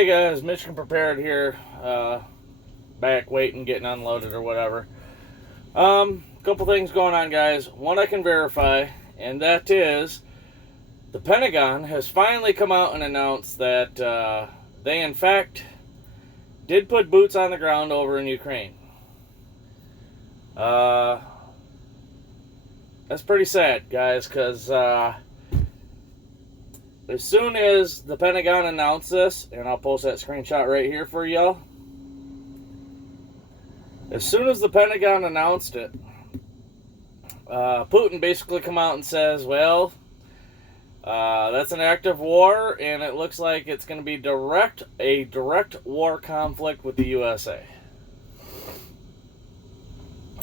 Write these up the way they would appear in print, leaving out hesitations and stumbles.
Hey guys, Michigan Prepared here. Back waiting, getting unloaded or whatever. Couple things going on, guys. One I can verify, and that is the Pentagon has finally come out and announced that they in fact did put boots on the ground over in Ukraine. That's pretty sad, guys, because as soon as the Pentagon announced this, and I'll post that screenshot right here for y'all. As soon as the Pentagon announced it, Putin basically come out and says, well, that's an act of war, and it looks like it's going to be a direct war conflict with the USA.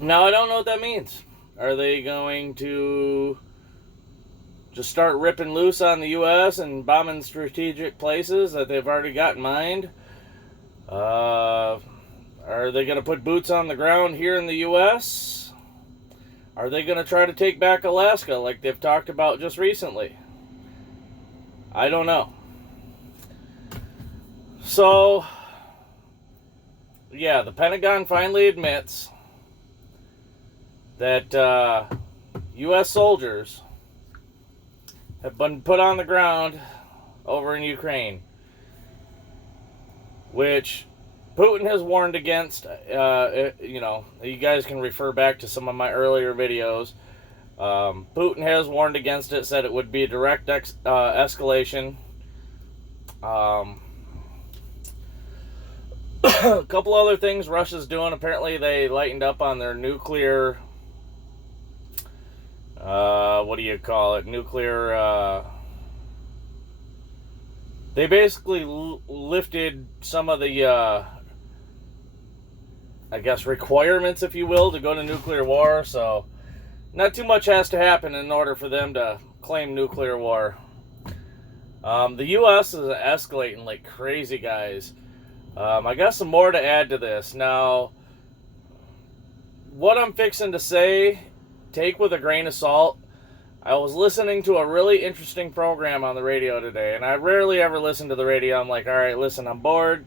Now, I don't know what that means. Are they going to just start ripping loose on the U.S. and bombing strategic places that they've already got in mind? Are they going to put boots on the ground here in the U.S.? Are they going to try to take back Alaska like they've talked about just recently? I don't know. So, yeah, the Pentagon finally admits that U.S. soldiers have been put on the ground over in Ukraine, which Putin has warned against. You guys can refer back to some of my earlier videos. Putin has warned against it, said it would be a direct escalation. A couple other things Russia's doing. Apparently they lightened up on their nuclear... they basically lifted some of the, requirements, if you will, to go to nuclear war. So, not too much has to happen in order for them to claim nuclear war. The U.S. is escalating like crazy, guys. I got some more to add to this. Now, what I'm fixing to say, take with a grain of salt. I was listening to a really interesting program on the radio today, and I rarely ever listen to the radio. I'm like, all right, listen, I'm bored.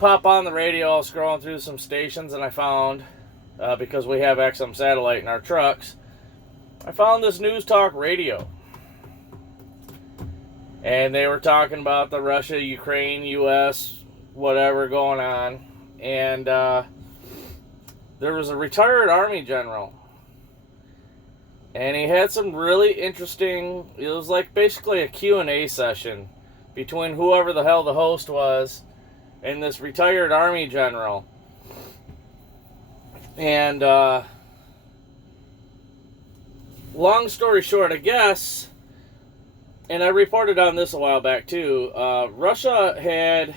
Pop on the radio. I was scrolling through some stations, and I found, because we have XM satellite in our trucks, I found this news talk radio. And they were talking about the Russia, Ukraine, U.S., whatever going on. And there was a retired Army general. And he had some really interesting, it was like basically a Q&A session between whoever the hell the host was and this retired Army general. And long story short, I guess, and I reported on this a while back too, Russia had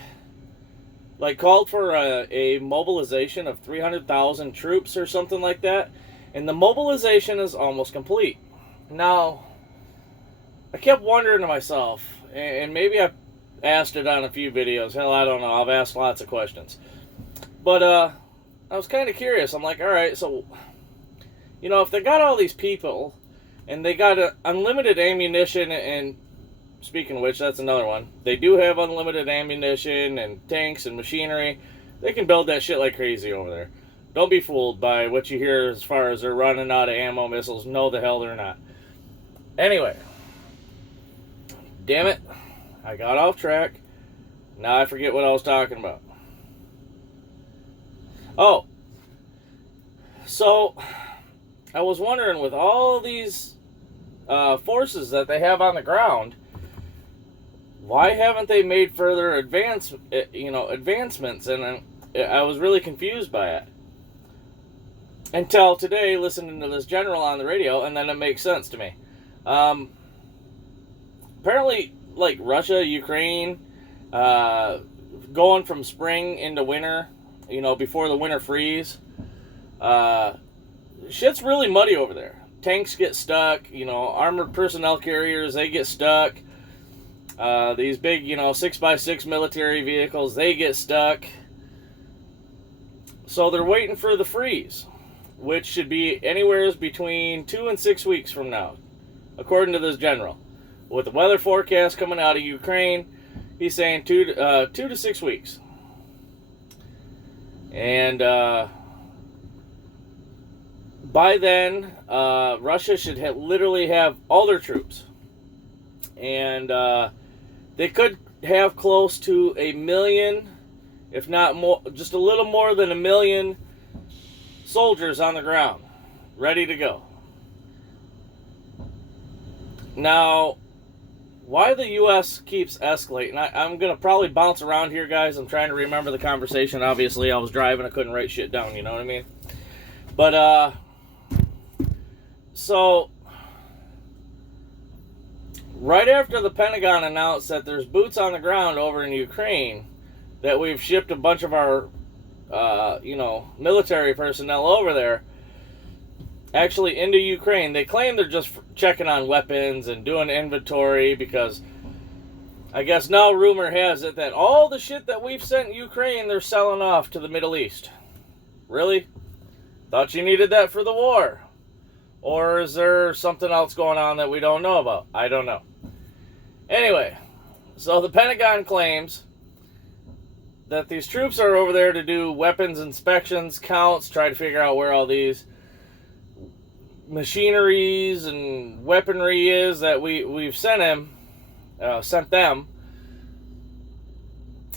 called for a mobilization of 300,000 troops or something like that. And the mobilization is almost complete. Now, I kept wondering to myself, and maybe I asked it on a few videos. Hell, I don't know. I've asked lots of questions. But I was kind of curious. I'm like, all right, so, if they got all these people, and they got unlimited ammunition, and speaking of which, that's another one. They do have unlimited ammunition and tanks and machinery. They can build that shit like crazy over there. Don't be fooled by what you hear as far as they're running out of ammo missiles. No, the hell they're not. Anyway. Damn it. I got off track. Now I forget what I was talking about. Oh. So, I was wondering, with all these forces that they have on the ground, why haven't they made further advancements? And I was really confused by it. Until today, listening to this general on the radio, and then it makes sense to me. Apparently, Russia, Ukraine, going from spring into winter, before the winter freeze, shit's really muddy over there. Tanks get stuck, armored personnel carriers, they get stuck. These big, 6x6 military vehicles, they get stuck. So they're waiting for the freeze, which should be anywhere between 2 and 6 weeks from now, according to this general. With the weather forecast coming out of Ukraine, he's saying 2 to 6 weeks. And by then, Russia should literally have all their troops. And they could have close to 1 million, if not more, just a little more than 1 million soldiers on the ground, ready to go. Now, why the U.S. keeps escalating, I'm going to probably bounce around here, guys. I'm trying to remember the conversation. Obviously, I was driving. I couldn't write shit down, you know what I mean? But, so, right after the Pentagon announced that there's boots on the ground over in Ukraine, that we've shipped a bunch of our, military personnel over there, actually into Ukraine. They claim they're just checking on weapons and doing inventory because I guess now rumor has it that all the shit that we've sent Ukraine, they're selling off to the Middle East. Really? Thought you needed that for the war. Or is there something else going on that we don't know about? I don't know. Anyway, so the Pentagon claims that these troops are over there to do weapons inspections, counts, try to figure out where all these machineries and weaponry is that we've sent them.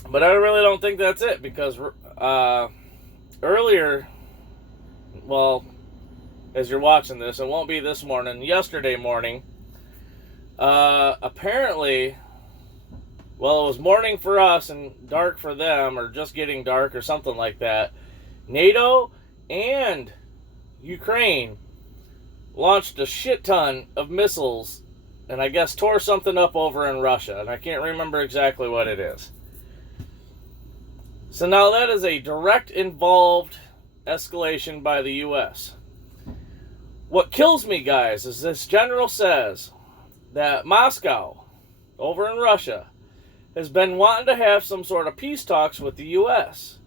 But I really don't think that's it, because earlier, well, as you're watching this, it won't be this morning, yesterday morning, apparently, well, it was morning for us and dark for them, or just getting dark or something like that, NATO and Ukraine launched a shit ton of missiles and I guess tore something up over in Russia, and I can't remember exactly what it is. So now that is a direct involved escalation by the U.S. What kills me, guys, is this general says that Moscow, over in Russia, has been wanting to have some sort of peace talks with the U.S.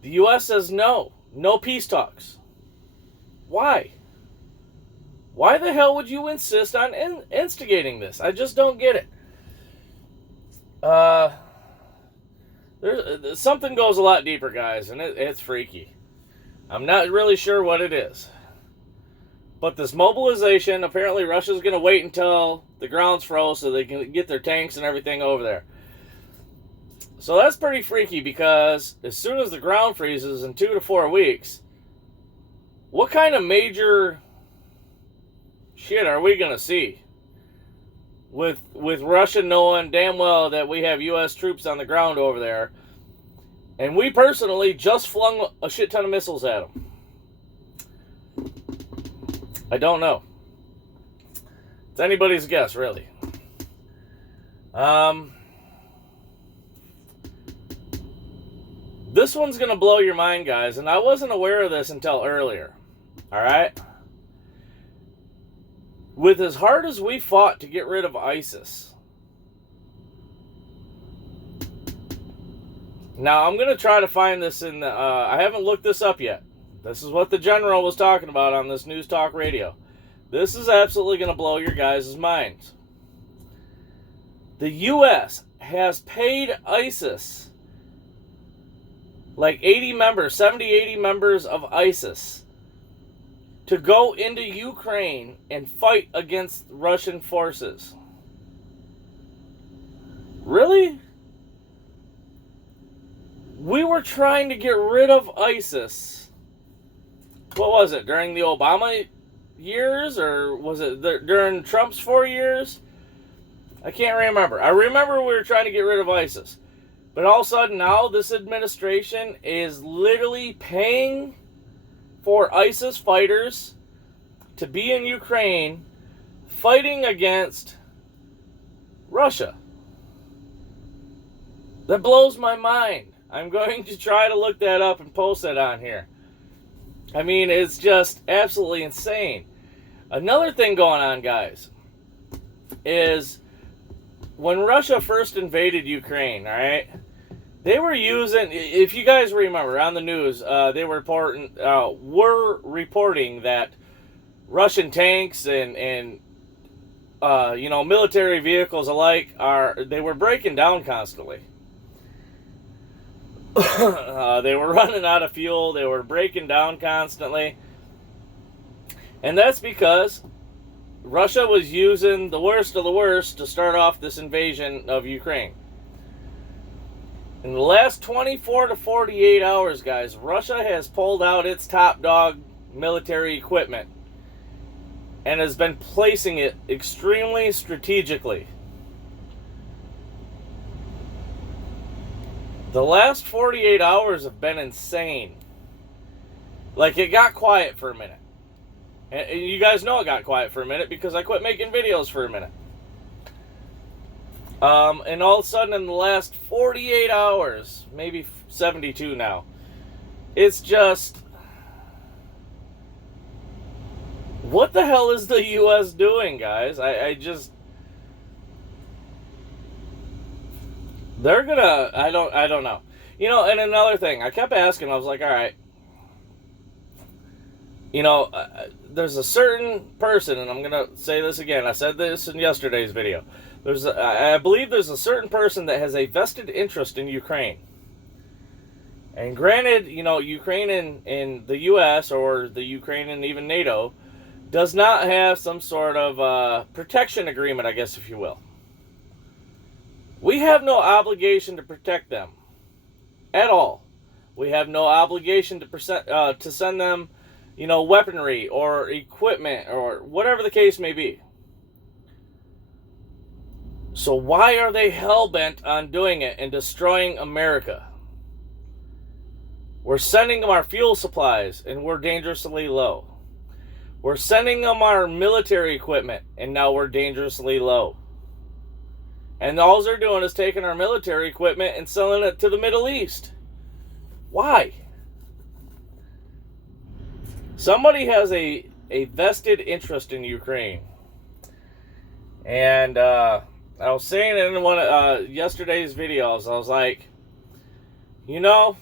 The U.S. says no peace talks. Why? Why the hell would you insist on instigating this? I just don't get it. There's something goes a lot deeper, guys, and it's freaky. I'm not really sure what it is. But this mobilization, apparently Russia's going to wait until the ground's froze so they can get their tanks and everything over there. So that's pretty freaky, because as soon as the ground freezes in 2 to 4 weeks, what kind of major shit are we going to see? With Russia knowing damn well that we have U.S. troops on the ground over there, and we personally just flung a shit ton of missiles at them. I don't know. It's anybody's guess, really. This one's going to blow your mind, guys, and I wasn't aware of this until earlier. Alright? With as hard as we fought to get rid of ISIS. Now, I'm going to try to find this in the... I haven't looked this up yet. This is what the general was talking about on this News Talk Radio. This is absolutely going to blow your guys' minds. The U.S. has paid ISIS like 70, 80 members of ISIS to go into Ukraine and fight against Russian forces. Really? We were trying to get rid of ISIS. What was it? During the Obama years? Or was it during Trump's 4 years? I can't remember. I remember we were trying to get rid of ISIS. But all of a sudden now this administration is literally paying for ISIS fighters to be in Ukraine fighting against Russia. That blows my mind. I'm going to try to look that up and post that on here. I mean, it's just absolutely insane. Another thing going on, guys, is when Russia first invaded Ukraine, all right, they were using, if you guys remember on the news, they were reporting that Russian tanks and military vehicles alike they were breaking down constantly. They were running out of fuel. They were breaking down constantly. And that's because Russia was using the worst of the worst to start off this invasion of Ukraine. In the last 24 to 48 hours, guys, Russia has pulled out its top dog military equipment and has been placing it extremely strategically. The last 48 hours have been insane. Like, it got quiet for a minute. And you guys know it got quiet for a minute because I quit making videos for a minute. And all of a sudden in the last 48 hours, maybe 72 now, it's just... what the hell is the U.S. doing, guys? I They're gonna... I don't know. And another thing, I kept asking, I was like, alright, there's a certain person, and I'm going to say this again. I said this in yesterday's video. I believe there's a certain person that has a vested interest in Ukraine. And granted, Ukraine in the U.S. or the Ukraine and even NATO does not have some sort of protection agreement, I guess, if you will. We have no obligation to protect them at all. We have no obligation to send them weaponry or equipment or whatever the case may be. So why are they hell-bent on doing it and destroying America? We're sending them our fuel supplies and we're dangerously low. We're sending them our military equipment and now we're dangerously low. And all they're doing is taking our military equipment and selling it to the Middle East. Why? Somebody has a vested interest in Ukraine. And I was saying in one of yesterday's videos, I was like, I'm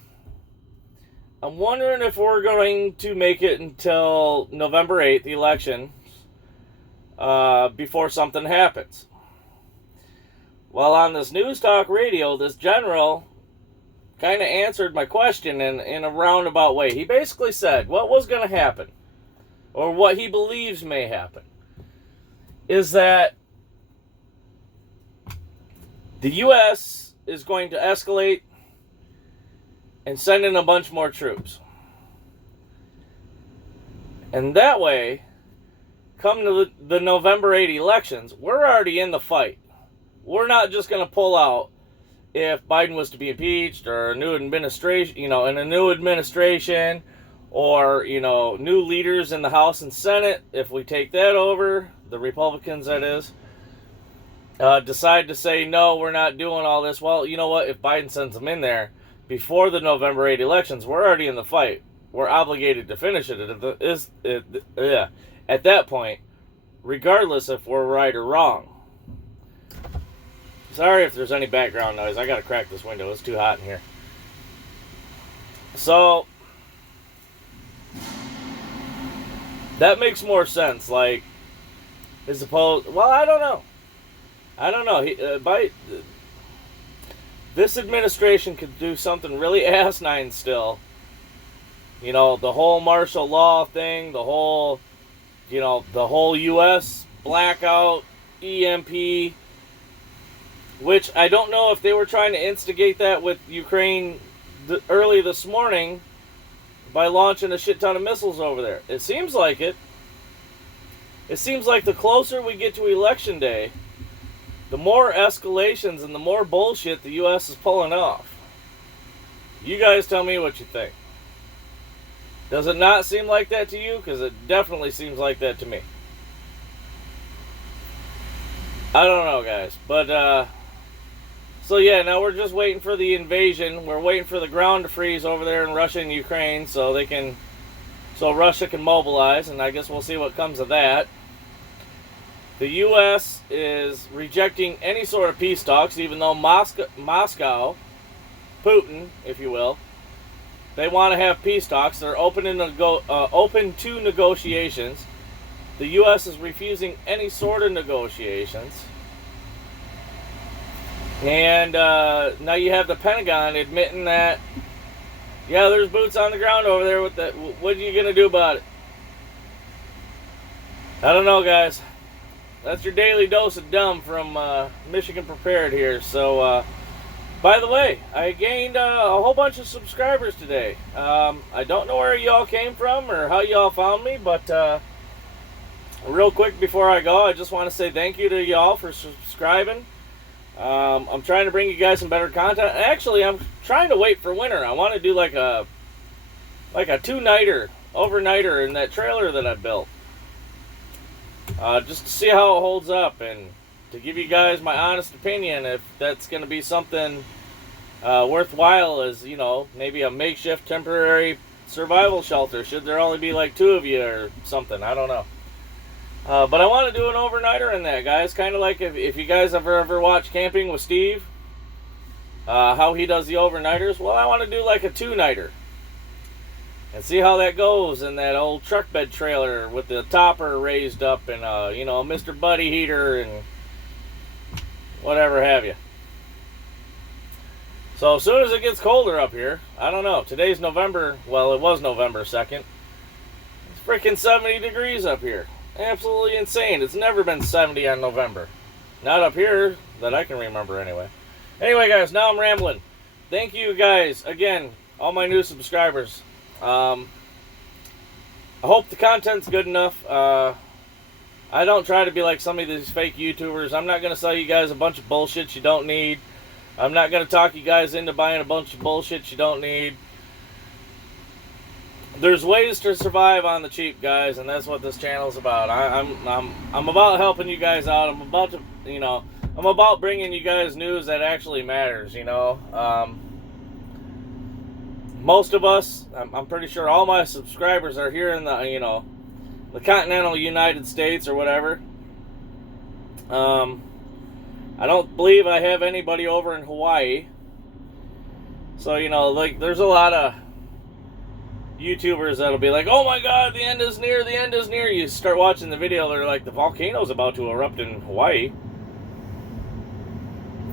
wondering if we're going to make it until November 8th, the election, before something happens. Well, on this news talk radio, this general kind of answered my question in a roundabout way. He basically said what was going to happen, or what he believes may happen, is that the U.S. is going to escalate and send in a bunch more troops. And that way, come to the November 8 elections, we're already in the fight. We're not just going to pull out if Biden was to be impeached or a new administration, in a new administration, or, new leaders in the House and Senate, if we take that over, the Republicans that is, decide to say, no, we're not doing all this. Well, you know what? If Biden sends them in there before the November 8 elections, we're already in the fight. We're obligated to finish it at that point, regardless if we're right or wrong. Sorry if there's any background noise. I gotta crack this window. It's too hot in here. So, that makes more sense. Like, as opposed... well, I don't know. This administration could do something really asinine still. The whole martial law thing, the whole U.S. blackout, EMP, which I don't know if they were trying to instigate that with Ukraine early this morning by launching a shit ton of missiles over there. It seems like it. It seems like the closer we get to Election Day, the more escalations and the more bullshit the U.S. is pulling off. You guys tell me what you think. Does it not seem like that to you? Because it definitely seems like that to me. I don't know, guys. But, so yeah, now we're just waiting for the invasion. We're waiting for the ground to freeze over there in Russia and Ukraine so Russia can mobilize, and I guess we'll see what comes of that. The U.S. is rejecting any sort of peace talks, even though Moscow, Putin, if you will, they want to have peace talks. They're open to negotiations. the U.S. is refusing any sort of negotiations. And now you have the Pentagon admitting that, yeah, there's boots on the ground over there. What are you going to do about it? I don't know, guys. That's your daily dose of dumb from Michigan Prepared here. So, by the way, I gained a whole bunch of subscribers today. I don't know where y'all came from or how y'all found me, but real quick before I go, I just want to say thank you to y'all for subscribing. I'm trying to bring you guys some better content. Actually, I'm trying to wait for winter. I want to do like a two-nighter, overnighter in that trailer that I built. Just to see how it holds up and to give you guys my honest opinion if that's going to be something worthwhile as, you know, maybe a makeshift temporary survival shelter. Should there only be like 2 of you or something. I don't know. But I want to do an overnighter in that, guys. Kind of like if you guys ever watched Camping with Steve, how he does the overnighters. Well, I want to do like a two-nighter and see how that goes in that old truck bed trailer with the topper raised up and, you know, a Mr. Buddy heater and whatever have you. So as soon as it gets colder up here, I don't know. Today's November, well, it was November 2nd. It's freaking 70 degrees up here. Absolutely insane. It's never been 70 on November. Not up here that I can remember anyway. Anyway, guys, now I'm rambling. Thank you guys, again, all my new subscribers. I hope the content's good enough. I don't try to be like some of these fake YouTubers. I'm not going to sell you guys a bunch of bullshit you don't need. I'm not going to talk you guys into buying a bunch of bullshit you don't need. There's ways to survive on the cheap, guys, and that's what this channel is about. I'm about helping you guys out. I'm about to, you know, I'm about bringing you guys news that actually matters, you know. Most of us, I'm pretty sure all my subscribers are here in the, you know, the continental United States or whatever. I don't believe I have anybody over in Hawaii. So, you know, like, there's a lot of YouTubers that'll be like, oh my god, the end is near, the end is near. You start watching the video, they're like, the volcano's about to erupt in Hawaii.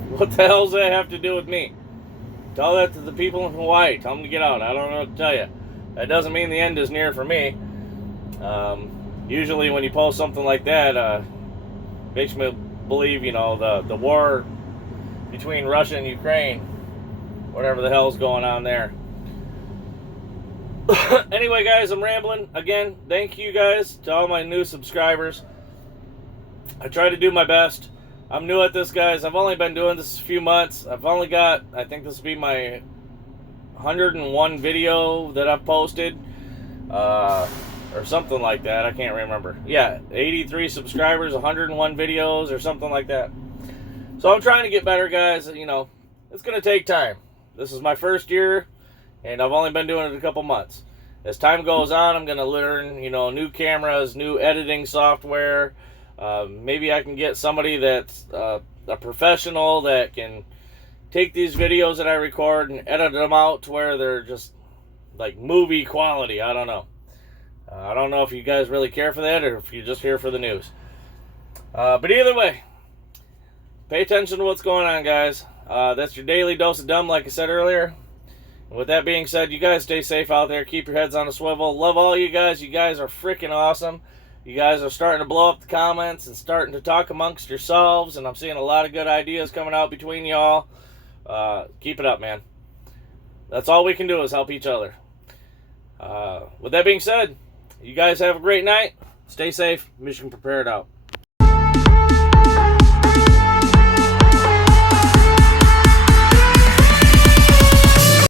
What the hell does that have to do with me? Tell that to the people in Hawaii. Tell them to get out. I don't know what to tell you. That doesn't mean the end is near for me. Usually when you post something like that, makes me believe, you know, the war between Russia and Ukraine, whatever the hell's going on there. Anyway, guys, I'm rambling. Again, thank you guys to all my new subscribers. I try to do my best. I'm new at this, guys. I've only been doing this a few months. I've only got, I think this will be my 101 video that I've posted. Or something like that. I can't remember. Yeah, 83 subscribers, 101 videos, or something like that. So I'm trying to get better, guys. You know, it's going to take time. This is my first year, and I've only been doing it a couple months. As time goes on, I'm going to learn, you know, new cameras, new editing software. Maybe I can get somebody that's a professional that can take these videos that I record and edit them out to where they're just like movie quality. I don't know. I don't know if you guys really care for that or if you're just here for the news. But either way, pay attention to what's going on, guys. That's your daily dose of dumb, like I said earlier. And with that being said, you guys stay safe out there. Keep your heads on a swivel. Love all you guys. You guys are freaking awesome. You guys are starting to blow up the comments and starting to talk amongst yourselves. And I'm seeing a lot of good ideas coming out between y'all. Keep it up, man. That's all we can do is help each other. With that being said, you guys have a great night. Stay safe. Michigan Prepared out.